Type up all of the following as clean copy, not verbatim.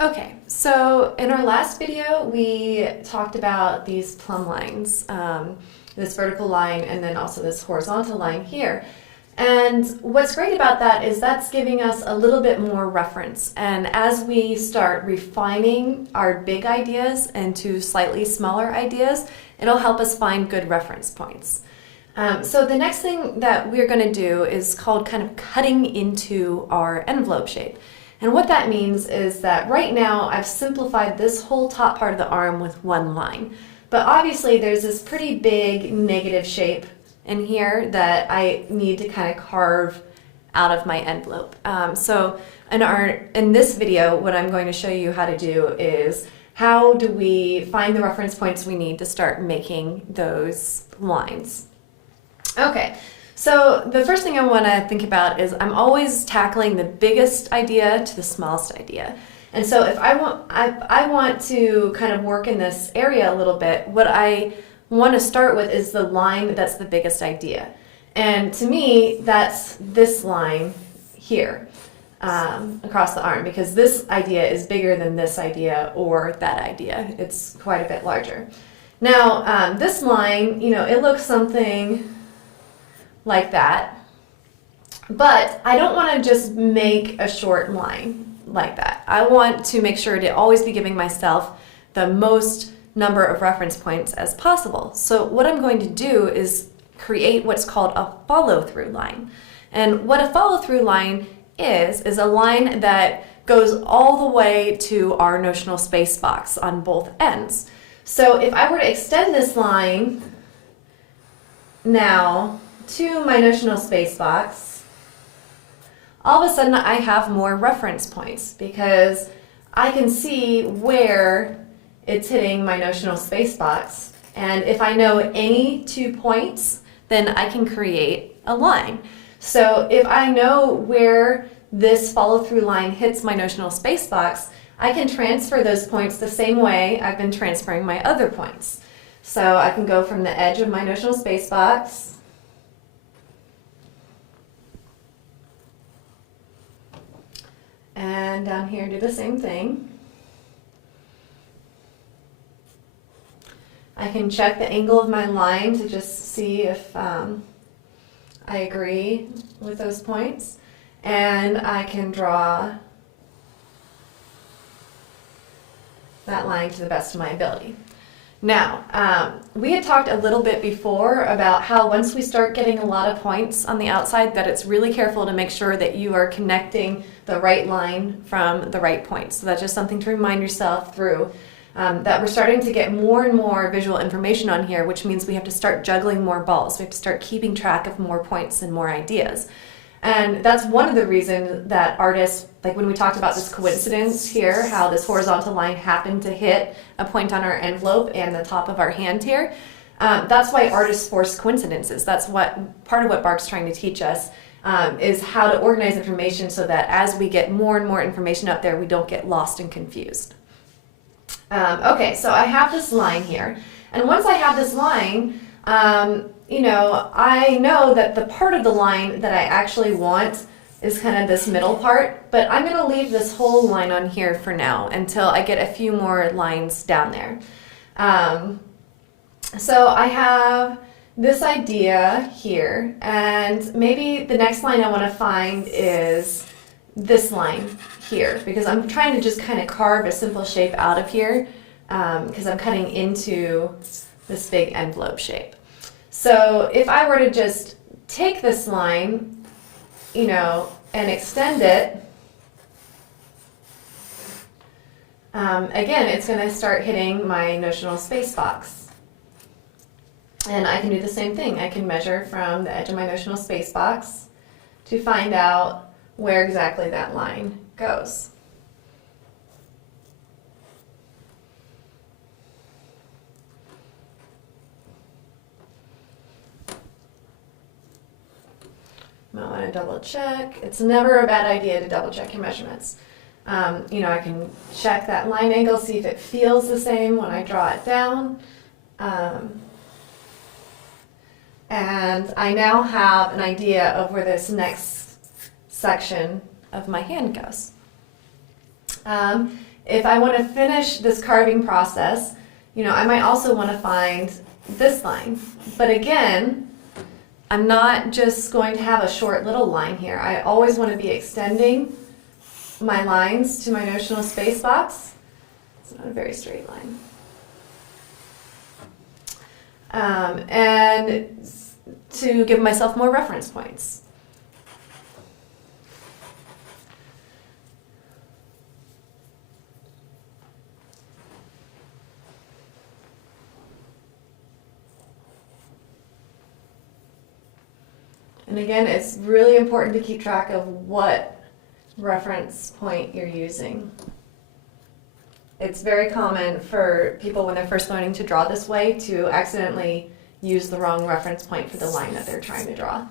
Okay, so in our last video, we talked about these plumb lines, this vertical line and then also this horizontal line here. And what's great about that is that's giving us a little bit more reference. And as we start refining our big ideas into slightly smaller ideas, it'll help us find good reference points. So the next thing that we're going to do is called kind of cutting into our envelope shape. And what that means is that right now I've simplified this whole top part of the arm with one line. But obviously there's this pretty big negative shape in here that I need to kind of carve out of my envelope. So in this video, what I'm going to show you how to do is how do we find the reference points we need to start making those lines. Okay, so the first thing I want to think about is I'm always tackling the biggest idea to the smallest idea. And so if I want to kind of work in this area a little bit, what I want to start with is the line that's the biggest idea. And to me, that's this line here across the arm, because this idea is bigger than this idea or that idea. It's quite a bit larger. Now, this line, it looks something like that, but I don't want to just make a short line like that. I want to make sure to always be giving myself the most number of reference points as possible. So what I'm going to do is create what's called a follow-through line. And what a follow-through line is a line that goes all the way to our notional space box on both ends. So if I were to extend this line now to my notional space box, all of a sudden I have more reference points because I can see where it's hitting my notional space box. And if I know any 2 points, then I can create a line. So if I know where this follow-through line hits my notional space box, I can transfer those points the same way I've been transferring my other points. So I can go from the edge of my notional space box and down here do the same thing. I can check the angle of my line to just see if I agree with those points, and I can draw that line to the best of my ability. Now, we had talked a little bit before about how once we start getting a lot of points on the outside, that it's really careful to make sure that you are connecting the right line from the right points. So that's just something to remind yourself through. That we're starting to get more and more visual information on here, which means we have to start juggling more balls. We have to start keeping track of more points and more ideas. And that's one of the reasons that artists, like when we talked about this coincidence here, how this horizontal line happened to hit a point on our envelope and the top of our hand here, that's why artists force coincidences. That's what part of what Bargue's trying to teach us, is how to organize information so that as we get more and more information up there, we don't get lost and confused. Okay, so I have this line here, and once I have this line, I know that the part of the line that I actually want is kind of this middle part, but I'm going to leave this whole line on here for now until I get a few more lines down there. So I have this idea here, and maybe the next line I want to find is this line here, because I'm trying to just kind of carve a simple shape out of here because I'm cutting into this big envelope shape. So if I were to just take this line, and extend it, again, it's going to start hitting my notional space box. And I can do the same thing. I can measure from the edge of my notional space box to find out where exactly that line goes. I want to double check. It's never a bad idea to double check your measurements. I can check that line angle, see if it feels the same when I draw it down. And I now have an idea of where this next section of my hand goes. if I want to finish this carving process, I might also want to find this line. But again, I'm not just going to have a short little line here. I always want to be extending my lines to my notional space box. It's not a very straight line. And to give myself more reference points. And again, it's really important to keep track of what reference point you're using. It's very common for people when they're first learning to draw this way to accidentally use the wrong reference point for the line that they're trying to draw.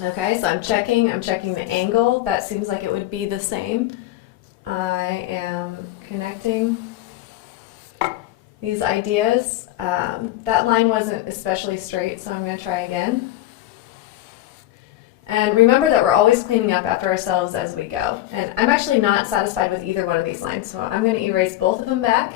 Okay, so I'm checking the angle. That seems like it would be the same. I am connecting these ideas. That line wasn't especially straight, so I'm going to try again. And remember that we're always cleaning up after ourselves as we go. And I'm actually not satisfied with either one of these lines, so I'm going to erase both of them back.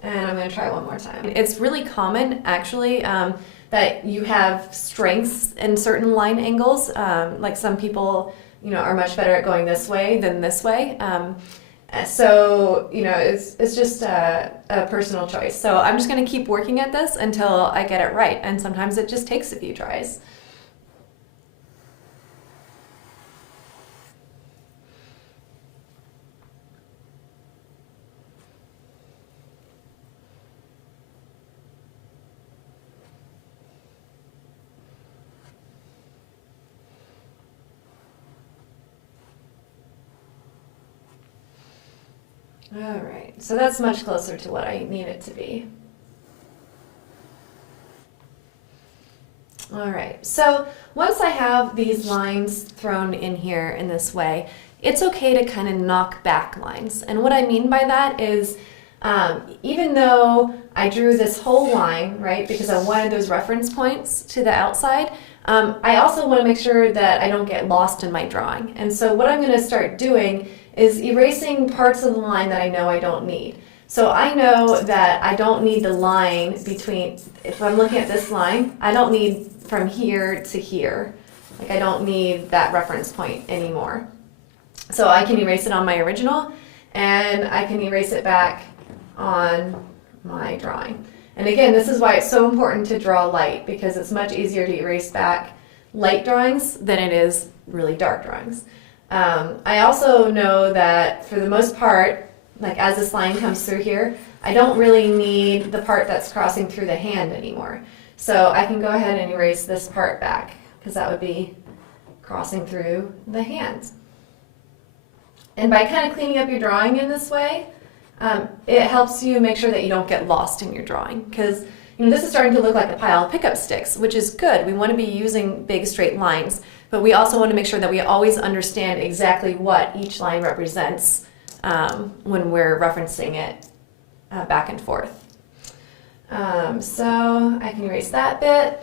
And I'm going to try one more time. It's really common, actually, that you have strengths in certain line angles. Like some people, are much better at going this way than this way. So, it's just a personal choice. So I'm just going to keep working at this until I get it right. And sometimes it just takes a few tries. All right, so that's much closer to what I need it to be. All right, so once I have these lines thrown in here in this way, it's okay to kind of knock back lines. And what I mean by that is, even though I drew this whole line, right, because I wanted those reference points to the outside, I also want to make sure that I don't get lost in my drawing. And so what I'm going to start doing is erasing parts of the line that I know I don't need. So I know that I don't need the line between, if I'm looking at this line, I don't need from here to here. Like I don't need that reference point anymore. So I can erase it on my original, and I can erase it back on my drawing. And again, this is why it's so important to draw light, because it's much easier to erase back light drawings than it is really dark drawings. I also know that for the most part, like as this line comes through here, I don't really need the part that's crossing through the hand anymore. So I can go ahead and erase this part back, because that would be crossing through the hand. And by kind of cleaning up your drawing in this way, it helps you make sure that you don't get lost in your drawing, because this is starting to look like a pile of pickup sticks, which is good. We want to be using big straight lines, but we also want to make sure that we always understand exactly what each line represents when we're referencing it back and forth. So I can erase that bit.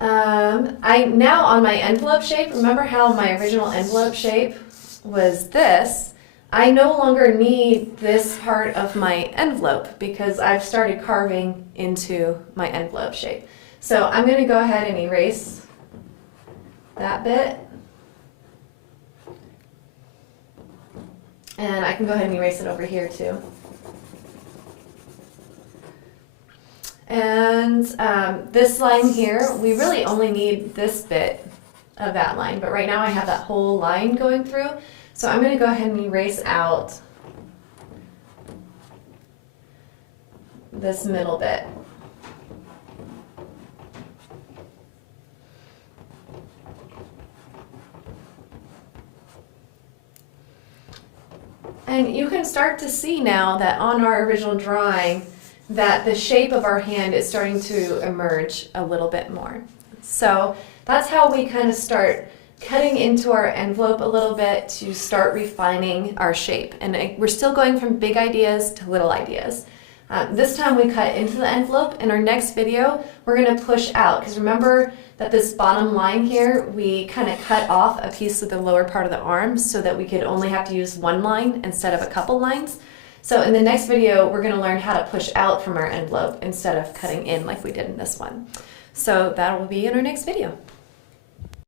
Now on my envelope shape, remember how my original envelope shape was this? I no longer need this part of my envelope because I've started carving into my envelope shape. So I'm going to go ahead and erase that bit. And I can go ahead and erase it over here too. And this line here, we really only need this bit of that line, but right now I have that whole line going through. So I'm going to go ahead and erase out this middle bit. And you can start to see now that on our original drawing that the shape of our hand is starting to emerge a little bit more. So that's how we kind of start cutting into our envelope a little bit to start refining our shape. And we're still going from big ideas to little ideas. This time we cut into the envelope. In our next video, we're going to push out, because remember that this bottom line here, we kind of cut off a piece of the lower part of the arm so that we could only have to use one line instead of a couple lines. So in the next video, we're going to learn how to push out from our envelope instead of cutting in like we did in this one. So that will be in our next video.